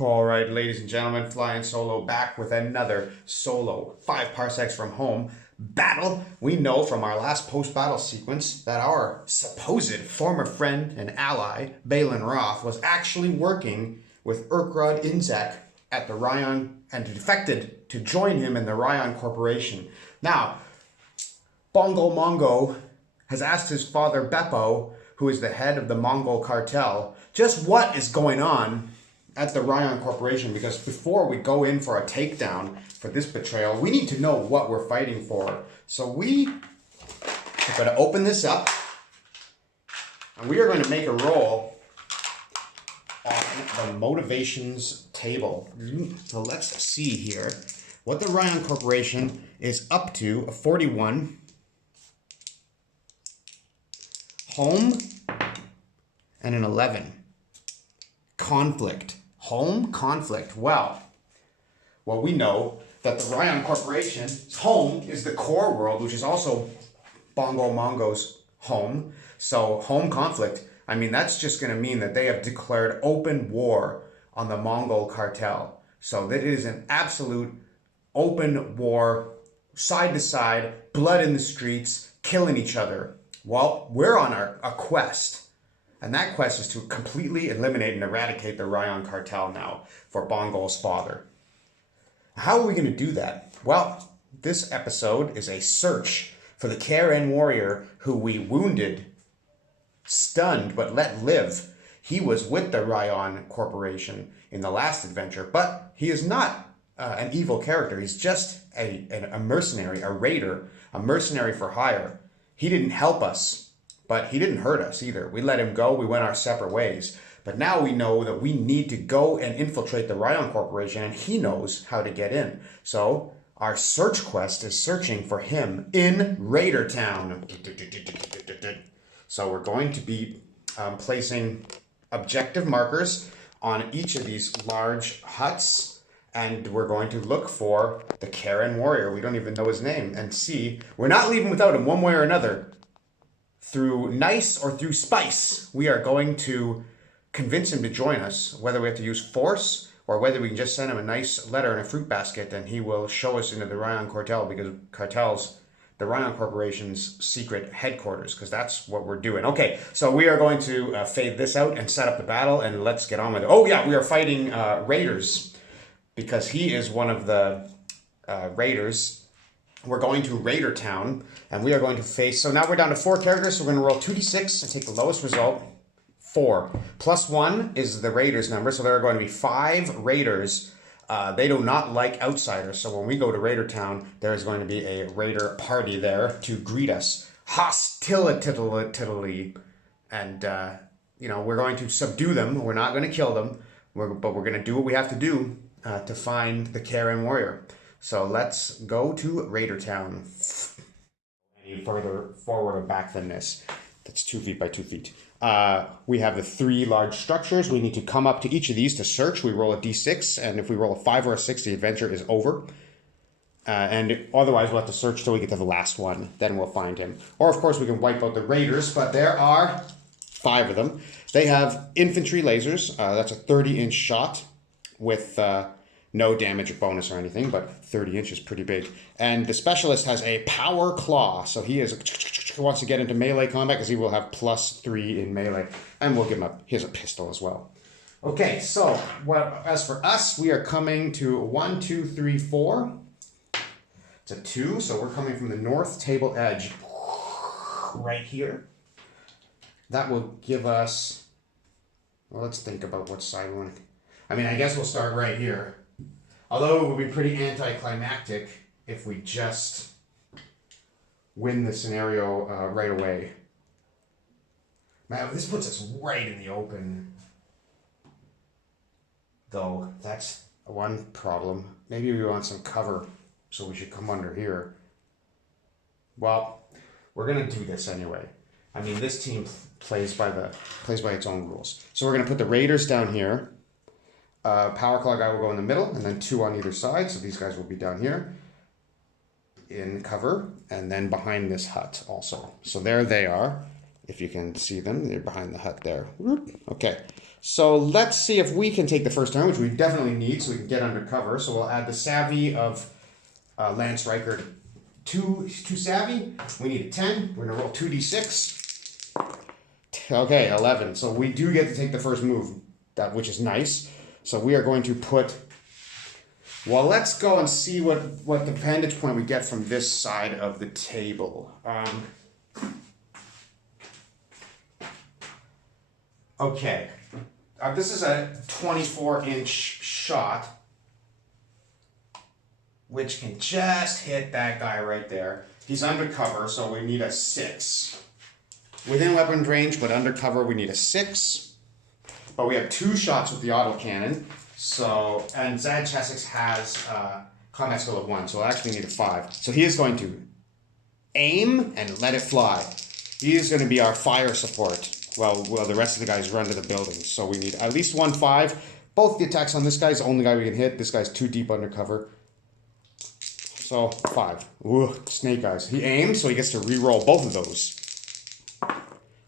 All right, ladies and gentlemen, flying solo back with another solo 5 parsecs from home battle. We know from our last post-battle sequence that our supposed former friend and ally, Balin Roth, was actually working with Urkrod Inzak at the Rion and defected to join him in the Rion Corporation. Now, Bongo Mongo has asked his father Bepo, who is the head of the Mongol cartel, just what is going on at the Rion Corporation, because before we go in for a takedown for this betrayal, we need to know what we're fighting for. So we are going to open this up, and we are going to make a roll on the motivations table. So let's see here what the Rion Corporation is up to. A 41. Home and an 11. Conflict. Home, conflict. Well, we know that the Rion Corporation's home is the core world, which is also Bongo Mongo's home. So home conflict, I mean, that's just going to mean that they have declared open war on the Mongol cartel. So that is an absolute open war, side to side, blood in the streets, killing each other. Well, we're on a quest. And that quest is to completely eliminate and eradicate the Rion cartel now for Bongo's father. How are we going to do that? Well, this episode is a search for the Karen warrior who we wounded, stunned, but let live. He was with the Rion Corporation in the last adventure, but he is not an evil character. He's just a mercenary, a raider, a mercenary for hire. He didn't help us. But he didn't hurt us either. We let him go. We went our separate ways. But now we know that we need to go and infiltrate the Rion Corporation, and he knows how to get in. So our search quest is searching for him in Raidertown. So we're going to be placing objective markers on each of these large huts, and we're going to look for the Karen warrior. We don't even know his name. And see, we're not leaving without him one way or another. Through nice or through spice, we are going to convince him to join us, whether we have to use force or whether we can just send him a nice letter in a fruit basket, and he will show us into the Rion Cartel, because cartel's the Rion Corporation's secret headquarters, because that's what we're doing. Okay, so we are going to fade this out and set up the battle, and let's get on with it. Oh yeah, we are fighting Raiders, because he is one of the Raiders. We're going to Raidertown, and we are going to face... So now we're down to 4 characters, so we're going to roll 2d6 and take the lowest result, 4. Plus 1 is the Raiders number, so there are going to be 5 Raiders. They do not like outsiders, so when we go to Raidertown, there is going to be a Raider party there to greet us. Hostility. And, we're going to subdue them. We're not going to kill them, but we're going to do what we have to do to find the Karen warrior. So let's go to Raidertown. Any further forward or back than this? That's 2 feet by 2 feet. We have the 3 large structures. We need to come up to each of these to search. We roll a d6, and if we roll a 5 or a 6, the adventure is over. And otherwise, we'll have to search till we get to the last one. Then we'll find him. Or, of course, we can wipe out the Raiders, but there are 5 of them. They have infantry lasers. That's a 30-inch shot with... no damage or bonus or anything, but 30 inches pretty big. And the specialist has a power claw, so he wants to get into melee combat because he will have +3 in melee. And we'll give him he has a pistol as well. Okay, so as for us, we are coming to 1, 2, 3, 4. It's a 2, so we're coming from the north table edge right here. That will give us... Well, let's think about what side we want to... I mean, I guess we'll start right here. Although it would be pretty anticlimactic if we just win the scenario right away. Man, this puts us right in the open. Though, that's one problem. Maybe we want some cover, so we should come under here. Well, we're going to do this anyway. I mean, this team plays by its own rules. So we're going to put the Raiders down here. Power claw guy will go in the middle, and then 2 on either side. So these guys will be down here in cover, and then behind this hut also. So there they are. If you can see them, they're behind the hut there. Okay, so let's see if we can take the first turn, which we definitely need so we can get under cover. So we'll add the savvy of Lance Riker. Two savvy. We need a 10. We're gonna roll 2d6. Okay, 11. So we do get to take the first move, which is nice. So we are going to put. Well, let's go and see what the vantage point we get from this side of the table. Okay, this is a 24-inch shot, which can just hit that guy right there. He's undercover, so we need a 6. Within weapons range, but undercover, we need a 6. But we have 2 shots with the autocannon. So, and Zad Chessex has combat skill of 1, so we'll actually need a 5. So he is going to aim and let it fly. He is going to be our fire support. Well, the rest of the guys run to the building. So we need at least 1 5. Both the attacks on this guy's the only guy we can hit. This guy's too deep undercover. So 5. Ooh, snake eyes. He aims, so he gets to re-roll both of those.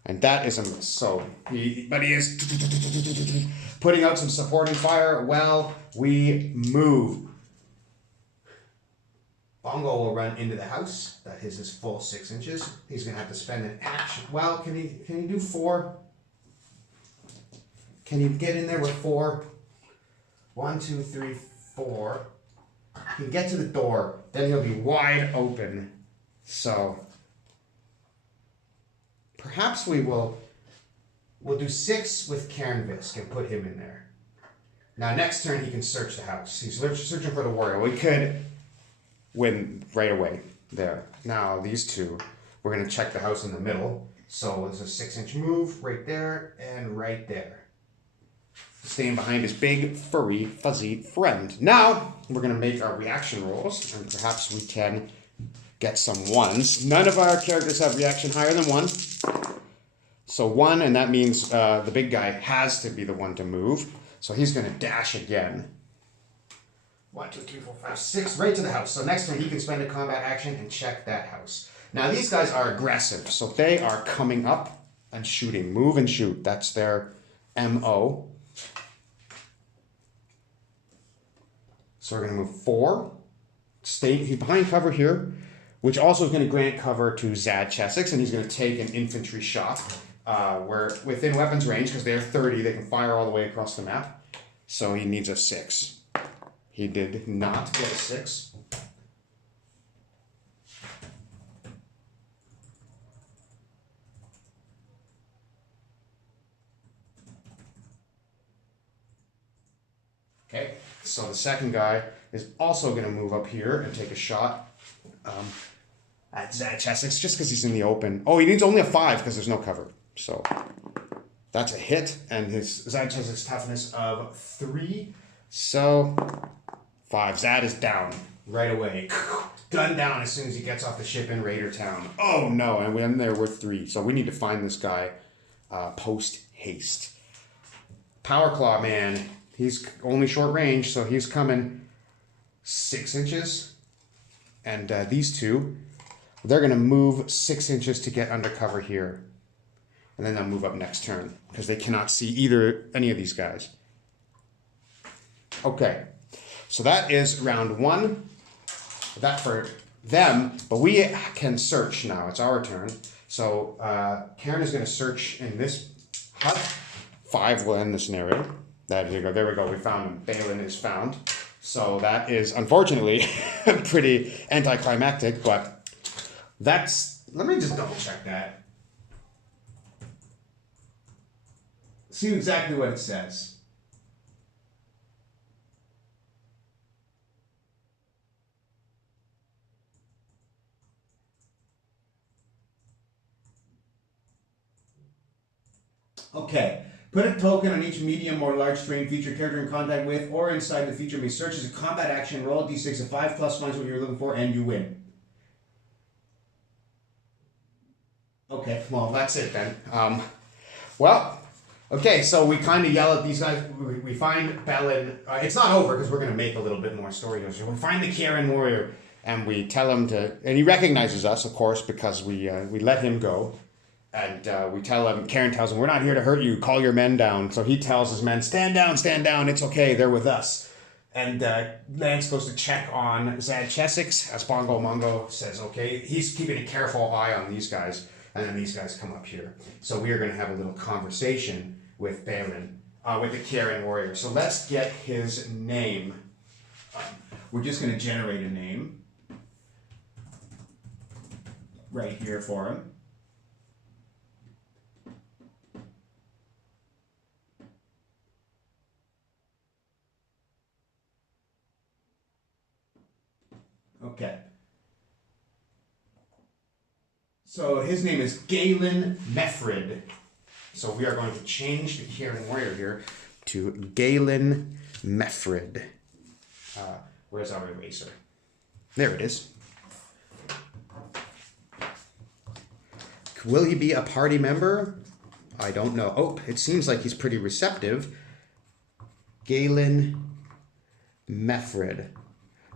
And that is a miss. So but he is putting out some supporting fire while we move. Bongo will run into the house. That is his full 6 inches. He's gonna have to spend an action. Well, can he do 4? Can he get in there with 4? 1, 2, 3, 4. He can get to the door. Then he'll be wide open. So perhaps we'll do 6 with Cairnvisk and put him in there. Now next turn he can search the house. He's searching for the warrior. We could win right away there. Now these two, we're going to check the house in the middle. So it's a 6-inch move right there and right there. Staying behind his big, furry, fuzzy friend. Now we're going to make our reaction rolls, and perhaps we can get some 1s. None of our characters have reaction higher than 1. So 1, and that means the big guy has to be the one to move. So he's going to dash again. 1, 2, 3, 4, 5, 6, right to the house. So next turn he can spend a combat action and check that house. Now these guys are aggressive, so they are coming up and shooting. Move and shoot. That's their MO. So we're going to move 4. He's behind cover here, which also is going to grant cover to Zad Chessex, and he's going to take an infantry shot. We're within weapons range because they're 30. They can fire all the way across the map. So he needs a 6. He did not get a 6. Okay, so the second guy is also going to move up here and take a shot at Zad Chessex just because he's in the open. Oh, he needs only a 5 because there's no cover. So that's a hit, and his Zad Chessex's toughness of 3. So 5. Zad is down right away. Gunned down as soon as he gets off the ship in Raidertown. Oh no, and when there were 3. So we need to find this guy post haste. Power Claw Man. He's only short range, so he's coming 6 inches. And these two, they're going to move 6 inches to get undercover here. And then they'll move up next turn because they cannot see any of these guys. Okay, so that is round 1. That for them, but we can search now. It's our turn. So Karen is going to search in this hut. 5 will end the scenario. There we go. We found him. Balin is found. So that is unfortunately pretty anticlimactic, but that's. Let me just double check that. See exactly what it says. Okay. Put a token on each medium or large terrain feature character in contact with or inside the feature may search as a combat action, roll a d6 of 5 plus finds what you're looking for, and you win. Okay, well, that's it then. Okay, so we kind of yell at these guys. We find Balin. It's not over because we're going to make a little bit more story here. So we find the Karen warrior and we tell him to, and he recognizes us, of course, because we let him go. And we tell him, Karen tells him, we're not here to hurt you. Call your men down. So he tells his men, stand down. It's okay. They're with us. And Lance goes to check on Zad Chessex, as Bongo Mungo says, okay. He's keeping a careful eye on these guys. And then these guys come up here. So we are going to have a little conversation with Balin, with the Karen warrior. So let's get his name. We're just going to generate a name right here for him. Okay. So his name is Galen Mefrid. So we are going to change the Karen warrior here to Galen Mefrid. Where's our eraser? There it is. Will he be a party member? I don't know. Oh, it seems like he's pretty receptive. Galen Mefrid.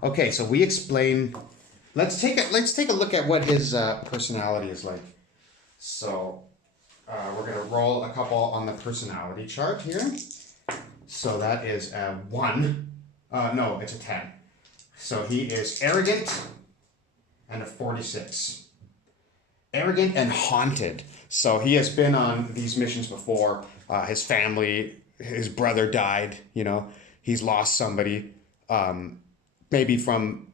Okay, so we explain. Let's take a look at what his personality is like. So we're gonna roll a couple on the personality chart here. So that is a 1. No, it's a 10. So he is arrogant and a 46. Arrogant and haunted. So he has been on these missions before. His family, his brother died. You know, he's lost somebody. Maybe from.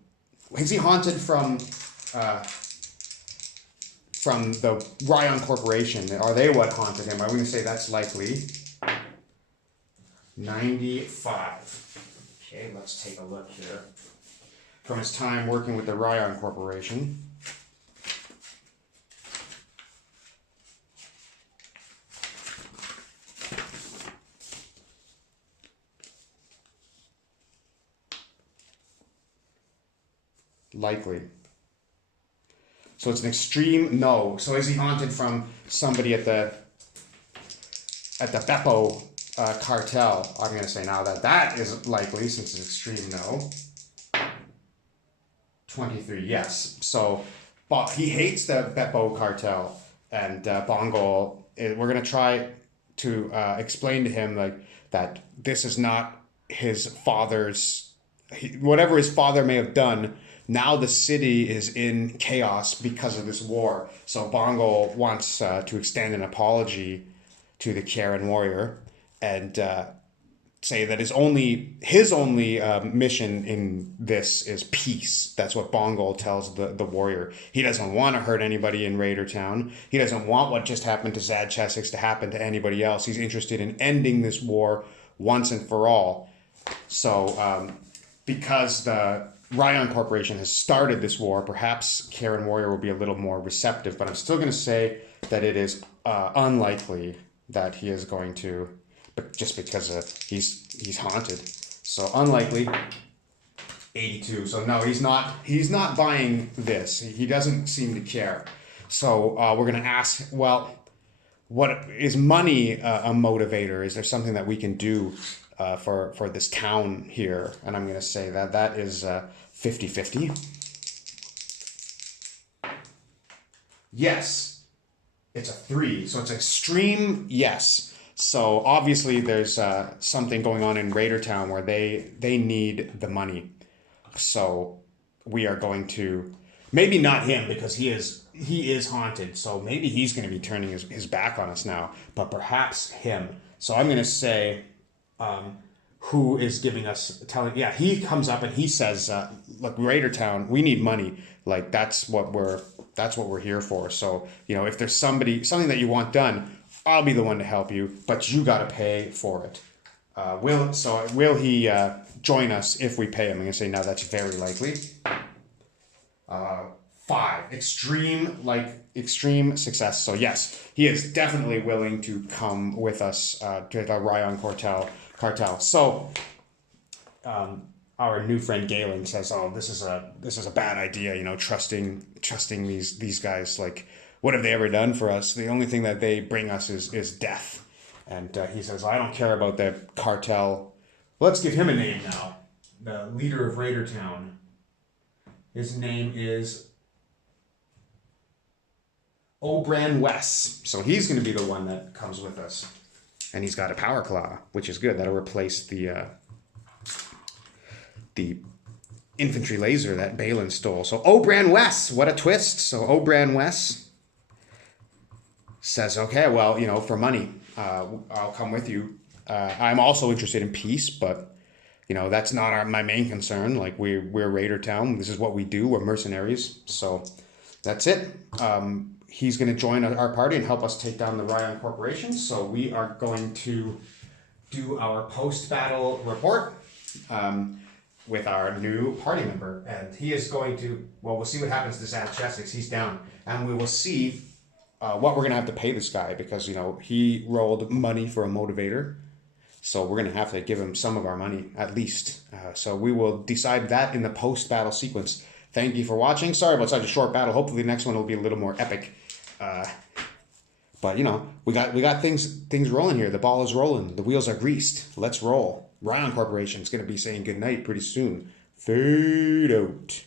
Is he haunted from the Rion Corporation? Are they what haunted him? I'm going to say that's likely. 95. Okay, let's take a look here. From his time working with the Rion Corporation. Likely. So it's an extreme no. So is he haunted from somebody at the Bepo Cartel? I'm going to say now that is likely since it's extreme no. 23, yes. So he hates the Bepo Cartel, and Bongo. We're going to try to explain to him like that this is not his father's. Whatever his father may have done. Now the city is in chaos because of this war. So Bongo wants to extend an apology to the Karen warrior and say that his only mission in this is peace. That's what Bongo tells the warrior. He doesn't want to hurt anybody in Raidertown. He doesn't want what just happened to Zad Chessex to happen to anybody else. He's interested in ending this war once and for all. So because the Rion Corporation has started this war, perhaps Karen Warrior will be a little more receptive, but I'm still going to say that it is unlikely that he is going to, but just because he's haunted. So unlikely. 82. So no, he's not buying this. He doesn't seem to care. So we're going to ask, well, what is money a motivator? Is there something that we can do for this town here? And I'm going to say that is 50-50. Yes, it's a 3. So it's extreme yes. So obviously there's something going on in Raidertown where they need the money. So we are going to, maybe not him because he is haunted. So maybe he's going to be turning his back on us now, but perhaps him. So I'm going to say, who is giving us he comes up and he says, look, Raidertown, we need money. Like that's what we're here for. So, you know, if there's something that you want done, I'll be the one to help you, but you got to pay for it. Will he join us if we pay him? I'm going to say, no, that's very likely. 5, extreme success. So yes, he is definitely willing to come with us to the Rion Cartel. So, our new friend Galen says, "Oh, this is a bad idea. You know, trusting these guys. Like, what have they ever done for us? The only thing that they bring us is death." And he says, "I don't care about the cartel. Let's give him a name now. The leader of Raidertown. His name is Obran Wes. So he's going to be the one that comes with us. And he's got a power claw, which is good. That'll replace the infantry laser that Balin stole. So Obran Wes, what a twist. So Obran Wes says, okay, well, you know, for money, I'll come with you. I'm also interested in peace, but, you know, that's not my main concern. Like, we're Raidertown. This is what we do. We're mercenaries. So that's it. He's going to join our party and help us take down the Rion Corporation. So we are going to do our post-battle report with our new party member. And he is going to, well, we'll see what happens to Essex. He's down. And we will see what we're going to have to pay this guy because, you know, he rolled money for a motivator. So we're going to have to give him some of our money, at least. So we will decide that in the post-battle sequence. Thank you for watching. Sorry about such a short battle. Hopefully the next one will be a little more epic. But, you know, we got things rolling here. The ball is rolling. The wheels are greased. Let's roll. Rion Corporation is going to be saying goodnight pretty soon. Fade out.